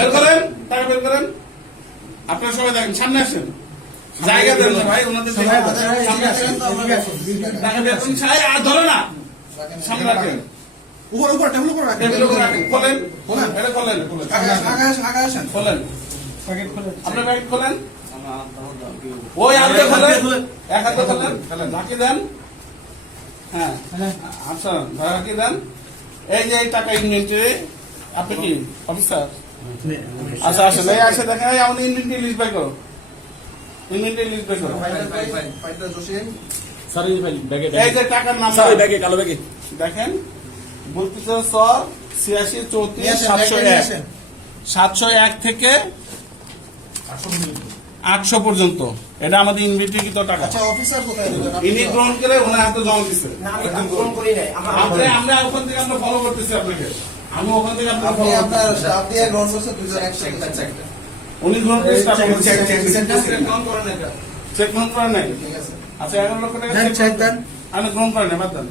বের করেন, টাকা বের করেন। আপনারা সবাই দেখেন, সামনে আসেন, জায়গা দেন না ভাই, ওনাদের সামনে আসেন, টাকা বের করুন, ছায় আর ধরে না, সামনে রাখেন, টেবিলের উপর রাখেন, খোলেন, এটা খোলেন, খোলেন, আপনার প্যাকেট খোলেন, ওই হাতে খোলেন, এক হাতে খোলেন, বাকি দেন, হ্যাঁ আচ্ছা বাকি দেন। এই যে এই টাকা ইনভেন্টরি, আপনি কি অফিসার? আচ্ছা আসেন, এই আসে দেখেন, এই আমাদের ইনভেন্টরি লিস্ট বাই করো, ইনভেন্টরি লিস্ট বাই করো। এই যে টাকার নাম দেখেন, বলতেছে 86 34 701 থেকে 800 পর্যন্ত, এটা আমাদের ইনভেন্টরিকৃত টাকা। ইনি গ্রহণ করে ওনার হাতে জমা দিচ্ছে। আমরা ওখান থেকে আমরা ফলো করতেছি আপনাকে, আমি ওখান থেকে আপনার ফলো উনি গ্রহণ করে চেক গ্রহণ করেন নাই। আচ্ছা 11 লক্ষ টাকা চেক আমি গ্রহণ করেন না, বাদ দেন।